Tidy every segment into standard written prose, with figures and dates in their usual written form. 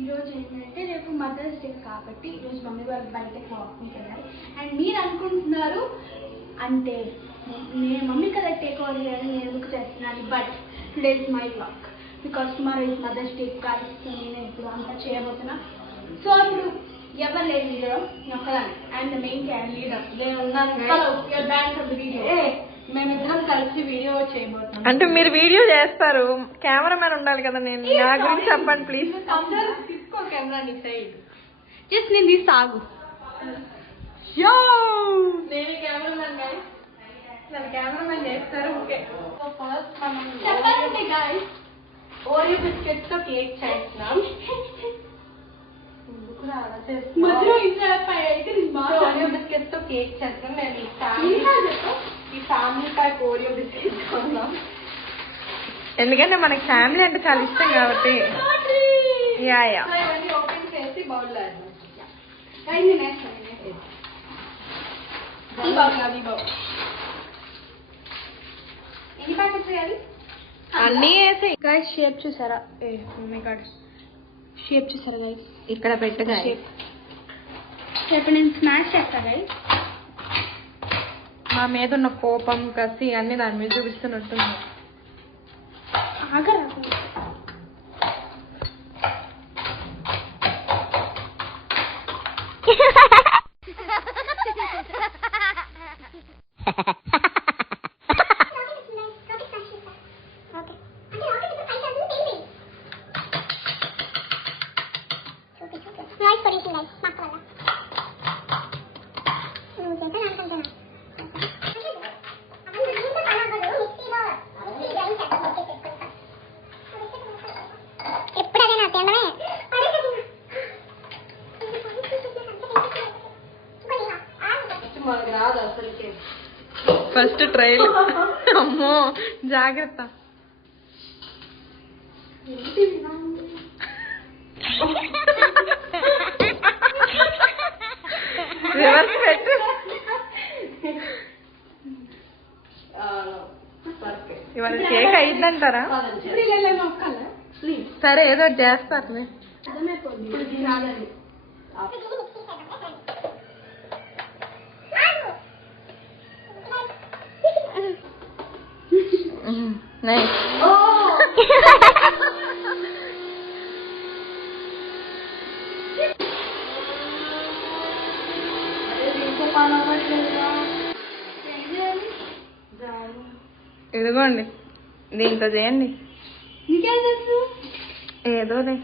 ఈరోజు ఏంటంటే రేపు మదర్స్ డే కాబట్టి ఈరోజు మమ్మీ వాళ్ళు బయటకి వాకింగ్కి వెళ్ళాలి. అండ్ మీరు అనుకుంటున్నారు అంటే నేను మమ్మీ కదా టేక్ ఓవర్ చేయాలి, నేను ఎందుకు చేస్తున్నాను, but today is my work because tomorrow is mother's day కాబట్టి నేను ఇప్పుడు అంతా చేయబోతున్నా. సో ఇప్పుడు ఎవరు లేదు వీడియో, నేను ఒక్కదాన్ని. I'm the main leader. నేను ఉన్నాను. మేమిద్దరం కలిసి వీడియో చేయబోతున్నాం. అంటే మీరు వీడియో చేస్తారు, కెమెరామెన్ ఉండాలి కదా. నేను నా గురించి చెప్పండి ప్లీజ్. తీసుకో కెమెరా నీ సైడ్, జస్ట్ నేను తీసి ఆగు. నేను కెమెరామెన్ గాయ్, నన్ను కెమెరామెన్ చేస్తారు. ఓకే, సో ఫస్ట్ మనం చెప్పండి గాయ్, ఓరియో బిస్కెట్స్ తో కేక్ చేస్తున్నాం. ఓరియో బిస్కెట్స్ తో కేక్ చేస్తాం. మేము ఈ ఫ్యామిలీ ప్యాక్ ఓరియో బిస్కెట్స్ కొన్నాం, ఎందుకంటే మనకి ఫ్యామిలీ అంటే చాలా ఇష్టం కాబట్టి. యా యా, ఇవన్నీ ఓపెన్ చేసి బౌల్ లో ఎన్ని ప్యాకెట్స్ వేయాలి? అన్నీ వేసి గాయస్ షేప్ చూసారా? షేప్ చూసారా గాయస్? ఇక్కడ పెట్టగా షేప్ నేను స్మాష్ చేస్తా గాయస్. మా మీద ఉన్న కోపం, కసి అన్ని దాని మీద చూపిస్తున్నట్టుంది. ఆగరా ఫస్ట్ ట్రైల్. అమ్మో జాగ్రత్త. రివర్స్ పెట్టు. ఇవాళ కేక్ అయిందంటారా? సరే ఏదో చేస్తారు. నైస్. ఇదిగోండి, దీంతో చేయండి. ఏదోలే.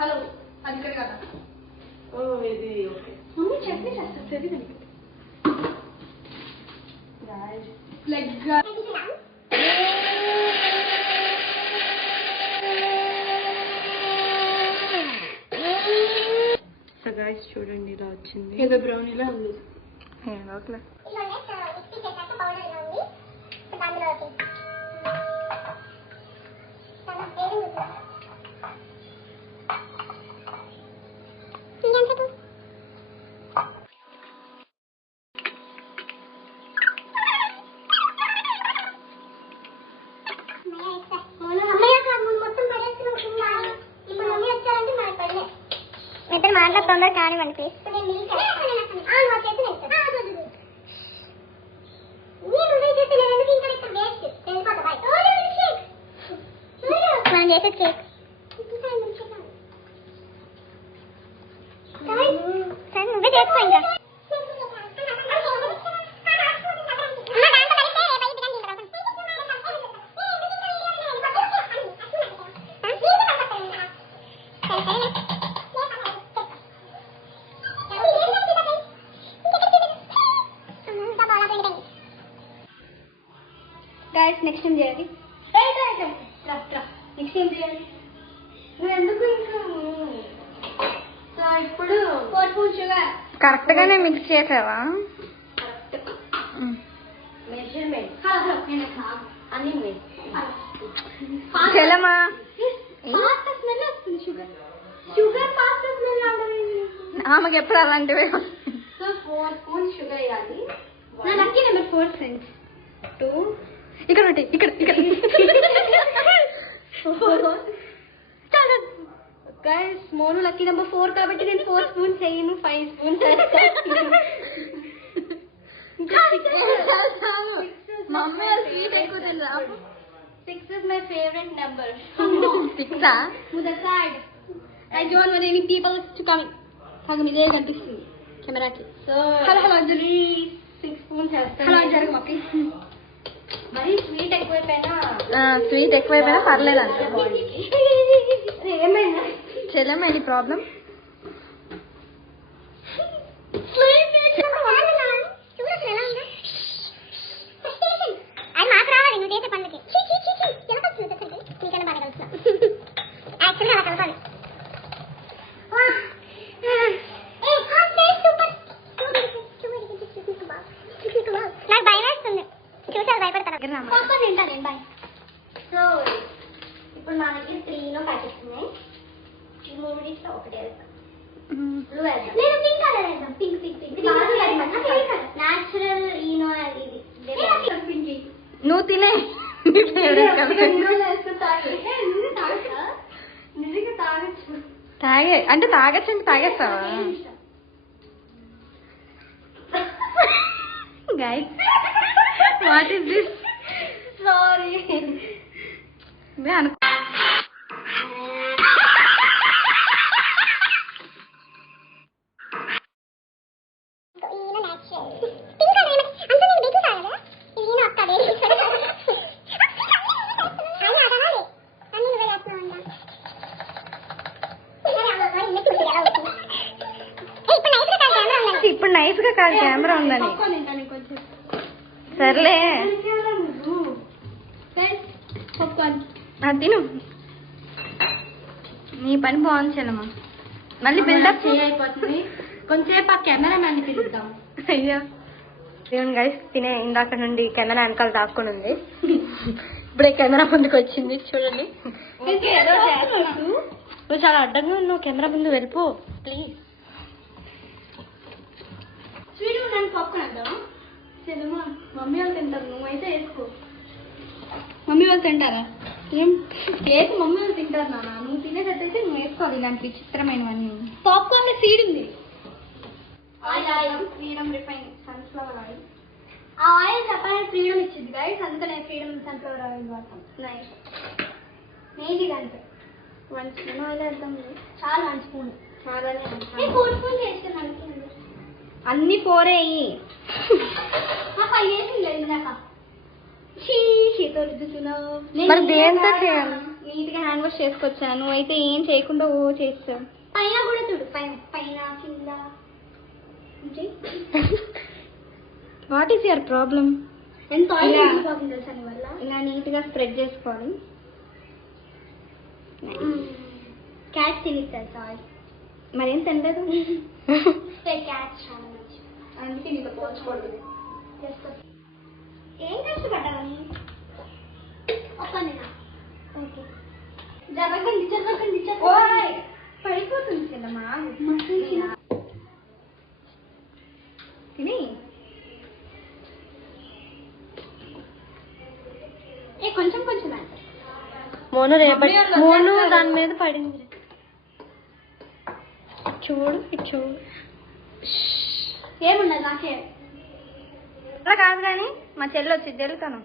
హలో, అది ఇక్కడ కదా. ఇది ఓకే. మమ్మీ చట్నీ చేస్తా. సో గైస్ చూడండి, ఇలా వచ్చింది. ఏదో బ్రౌనీలా ఉంది. ఏదోట్లే. ఇద్దరు మాట్లాడుతుందా కానివ్వండి. మనం చేసే కేక్ సరే నువ్వే చేసుకో. ఇంకా గాయస్ నెక్స్ట్ ఏం చేయాలి? నెక్స్ట్ ఏం చేయాలి? నువ్వు ఎందుకు ఇంకా ఇప్పుడు 4 స్పూన్ షుగర్ కరెక్ట్ గానే మిక్స్ చేసావా? మెజర్మెంట్. హలో నేను అన్ని చెల్లమా పాస్తా స్మెల్ వస్తుంది. షుగర్ పాస్తా స్మెల్ రావడం. ఆమెకి ఎప్పుడు అలాంటివే. సో 4 స్పూన్స్ షుగర్ వేయాలి. నా లక్కీ నెంబర్ 4 ఫ్రెండ్స్. 2 ఇక్కడ ఒకటి, ఇక్కడ ఇక్కడ. గైస్ మోను లక్కీ నెంబర్ 4 కాబట్టి నేను 4 స్పూన్స్ వేయను, 5 స్పూన్స్ వేస్తాను. మమ్మీ స్వీట్ ఎక్కువ తినరా? 6 is my favorite number. 6ఆ? To the side. I don't want any people to come. కాగా మీదే కనిపిస్తుంది కెమెరాకి. సో హలో అంజలి 6 స్పూన్స్ వేస్తాను. హలో జరగ మమ్మీ. మరి స్వీట్ ఎక్కువైపోయినా స్వీట్ ఎక్కువైపోయినా పర్లేదు అంట. ఏమైనా చెల్లమ్మ ఏంటి ప్రాబ్లం? అది మాకు రావాలి నువ్వు చేసే పనులకి. నీకన్నా బాగా కలుపుతున్నావు. యాక్చువల్గా అలా కలపాలి. నాకు భయం వేస్తుంది, చూసారు భయపడతాను. తింటాను బాయ్. సో ఇప్పుడు మా దగ్గర 3 ప్యాకెట్స్ ఉన్నాయి. ఈ 3 ఒకటి వేస్తాం. బ్లూ వేద్దాం. లేదు పింక్ కలర్ వేద్దాం. Pink pink pink. Natural Eno ఇది. నువ్వు తినే. తాగే అంటే తాగచ్చండి, తాగేస్తావా? Guys what is this? Sorry అనుకో. ఈనో న్యాచురల్ పింక్ కలర్ అంటే నేను బీట్ తాగలే. ఇది ఈనో అక్కడే. ఇప్పుడు నైస్ గా కాదు కెమెరా ఉందని. సర్లే తిను. నీ పని బాగుంది చెల్లమ్మ. మళ్ళీ బిల్డప్ అయిపోతుంది. కొంచెంసేపు ఆ కెమెరా మ్యాన్ పిలుద్దాం. అయ్యో ఏమన్నా గైస్ తినే ఇందాక నుండి కెమెరా వెనకాల దాక్కుని ఉంది. ఇప్పుడే కెమెరా ముందుకు వచ్చింది చూడండి. నువ్వు చాలా అడ్డంగా ఉన్నావు, కెమెరా ముందు వెళ్ళిపో ప్లీజ్. స్వీట్ నేను పాప్కార్న్ వేద్దామా? చెల్లమ్మా మమ్మీ వాళ్ళు తింటారు, నువ్వైతే వేసుకో. మమ్మీ వాళ్ళు తింటారా? ఏం కేక్ మమ్మీ వాళ్ళు తింటారు నాన్న. నువ్వు తినేటట్టయితే నువ్వు వేసుకోవాలి ఇలాంటి విచిత్రమైనవన్నీ. పాప్కార్న్ సీడ్ ఉంది. Oil freedom refine sunflower oil. ఆ ఆయిల్ చెప్పాలని ఫ్రీడమ్ ఇచ్చింది గైస్, అందుకనే ఫ్రీడమ్ సన్ఫ్లవర్ ఆయిల్ వాడతాం. నైస్ మేజీ దాంట్లో 1 స్పూన్ ఆయిల్ వేద్దాం. చాలా 1 స్పూన్ చాలానే. 4 స్పూన్స్ వేసుకున్నాను. అన్ని పోరేయి. మరి దేంతో చేయాలి? నీట్ గా హ్యాండ్ వాష్ చేసుకొచ్చాను, నువ్వైతే ఏం చేయకుండా ఓ చేస్తావు. పైన కూడా చూడు, పైన పైన కింద. What is your problem? ఎంత ఆయిల్ తెలుసా నీ వల్ల. ఇలా నీట్ గా స్ప్రెడ్ చేసుకోవాలి. క్యాట్ తిని తెలుసా ఆయిల్? మరేం తినలేదు. క్యాట్ చాలా మంచి, అందుకే నీతో పోల్చుకోవద్దు. ఏం కష్టపడ్డావని ఓకే జరగండి పడిపోతుంది చిన్నమ్మా. తిని కొంచెం కొంచెం అంటే మోను రేపటి మోను దాని మీద పడింది. చూడు ఇది చూడు. ఏమున్నది నాకే అలా కాదు కానీ మా చెల్లి వచ్చి జరుగుతాను.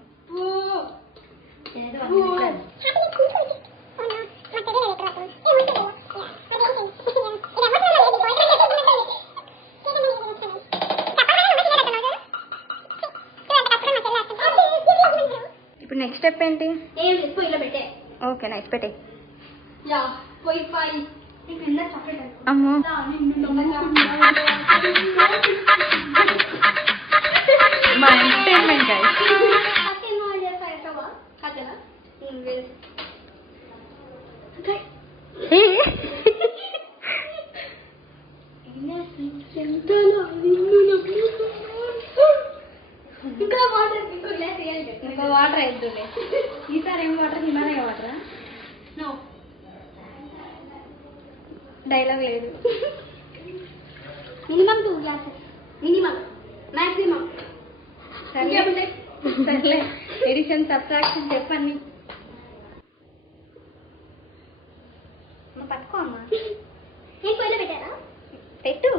ఇప్పుడు నెక్స్ట్ స్టెప్ ఏంటి? ఏం లేదు, పొయ్యిలో పెట్టే. ఓకే నైస్ పెట్టే. యా పొయ్యి పాయి. కింద చాక్లెట్ అమ్మో మా ఎంటర్టైన్మెంట్ ఇంకా వాటర్ వేద్దులే. ఈసారి ఏం వాటర్? హిమాలయ వాటరా? నో డైలాగ్ లేదు. Minimum 2 glasses minimum maximum. సర్లే ఎడిషన్ సబ్ట్రాక్షన్ చెప్పండి. పట్టుకో అమ్మా. నేను పొయ్యిలో పెట్టారా? పెట్టు.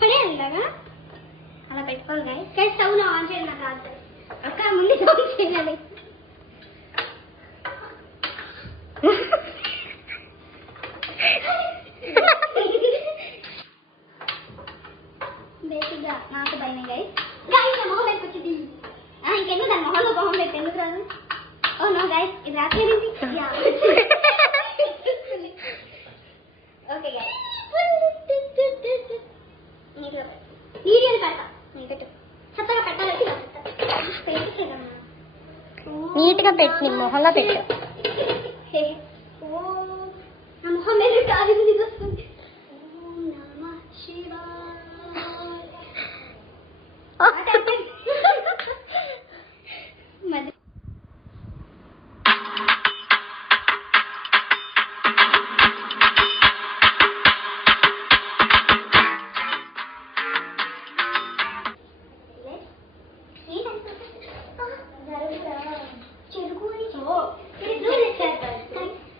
పడేయాలి ఇలాగా అలా పెట్టుకోవాలి గైస్. గైస్ స్టవ్ ఆన్ చేయాలి. నాకు రాదు అక్క, ముందు ఆన్ చేయాలి. బేసిక్గా నాకు భయమే గైస్. గైస్ నా మొహం పెట్టింది. ఇంకెందుకు దాని మొహంలో మొహం పెట్టి ఎందుకు రాదు? ఓ నో గైస్, ఇది రాట్లేదండి. ఓకే గైస్, వీడియోని పెడతా. నేను పెట్టు చక్కగా పెట్టాలి. నీట్గా పెట్టి నీ మొహంలో పెట్టు. నా మొహం మీద కాదు ఇది వస్తుంది. ఓం నమః శివాయ. మరి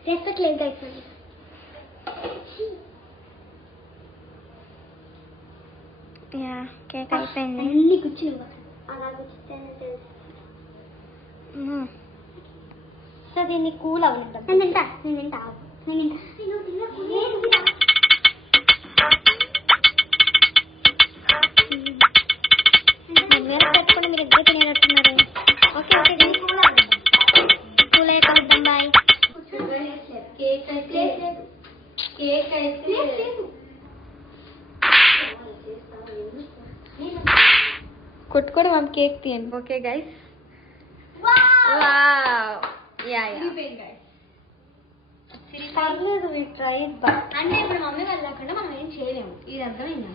రెస్పెక్ట్ లేదు గైస్. కేక్ అయిపోయింది. అన్ని కూర్చుని అలా కూర్చుంటేనే తెలుసు. సో దీన్ని కూల్ అవ్వండి. నేను తింటా నేను తింటా. మీరు పెట్టుకుని మీరు ఇద్దరు తినేటట్టున్నారు. ఓకే ఓకే దీన్ని కూల్ అవ్వండి. కూల్ అయ్యాక వద్దాం. బాయ్. కేక్ అయితే కొట్టుకోవడం మనం కేక్ తీయండి. Okay guys. పర్లేదు ట్రై. అంటే ఇప్పుడు మమ్మీ వాళ్ళు లేకుండా మనం ఏం చేయలేము. ఇది అర్థమైంది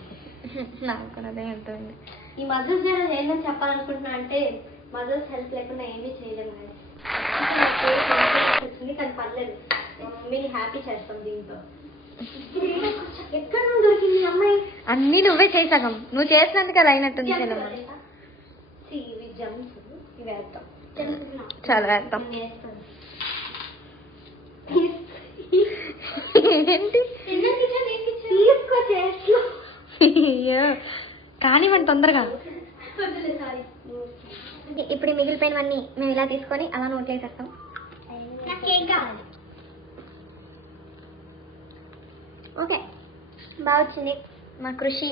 నాకు కూడా అదే అర్థమైంది. ఈ మదర్స్ డే ఏంటని చెప్పాలనుకుంటున్నా అంటే మదర్స్ హెల్ప్ లేకుండా ఏమీ చేయలేము కదా. వచ్చింది కానీ పర్లేదు, మమ్మీని హ్యాపీ చేస్తాం దీంతో. ఎక్కడ నుండి దొరికింది అమ్మాయి? అన్నీ నువ్వే చేసాగం. నువ్వు చేసినందుకు అది అయినట్టుంది. ఇవి జమ్స్ ఇవి వేస్తాం. చాలా వేస్తాం. ఏంటి కానీ మన తొందరగా. ఇప్పుడు మిగిలిపోయినవన్నీ మేము ఇలా తీసుకొని అలా నోట్ చేసేస్తాం. కేక్ కావాలి. ఓకే బాగా వచ్చింది మా కృషి.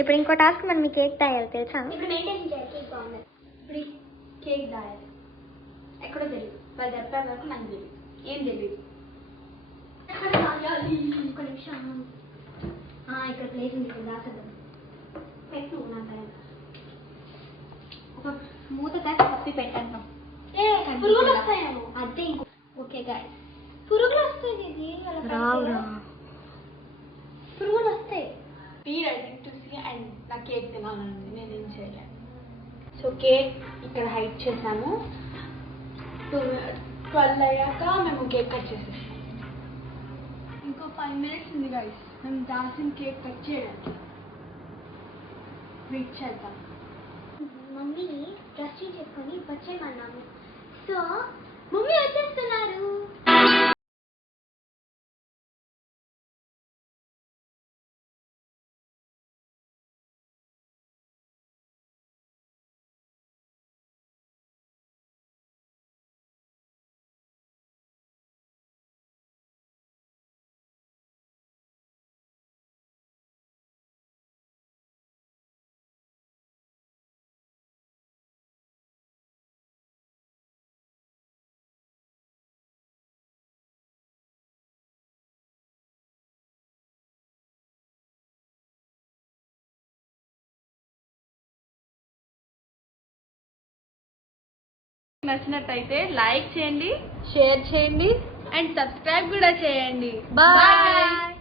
ఇప్పుడు ఇంకో టాస్క్ మనం కేక్ తాయాలి తెలుసా? ఇప్పుడు మెయింటైన్ చేయాలి. కేక్ బాగుంది. ఇప్పుడు కేక్ దాయాలి. ఎక్కడో తెలియదు. వాళ్ళు చెప్పే వరకు నాకు తెలియదు. ఏం తెలియదు. ఒక నిమిషం. ఇక్కడ ప్లేస్ ఉంది. ఇక్కడ దాచేద్దాం. పెట్టు నా టైం. ఒక మూత దాకా కప్పి పెట్టేద్దాం. పురుగులు వస్తాయేమో. అదే ఇంకో. ఓకే గాయ్, పురుగులు వస్తాయి. రావురా పురుగులు వస్తాయి. అండ్ నా కేక్ తినాలండి. నేనేం చేయలేను. సో కేక్ ఇక్కడ హైట్ చేసాము. 12 అయ్యాక మేము కేక్ కట్ చేసేస్తాం. ఇంకో 5 minutes ఉంది గైస్. మేము దాల్చిన కేక్ కట్ చేయడానికి వెయిట్ చేద్దాం. మమ్మీని డ్రెస్ చేంజ్ చేసుకొని వచ్చేయమన్నాము. సో మమ్మీ వచ్చేస్తున్నారు. నచ్చినట్టయితే లైక్ చేయండి, షేర్ చేయండి అండ్ సబ్స్క్రైబ్ కూడా చేయండి. బాయ్.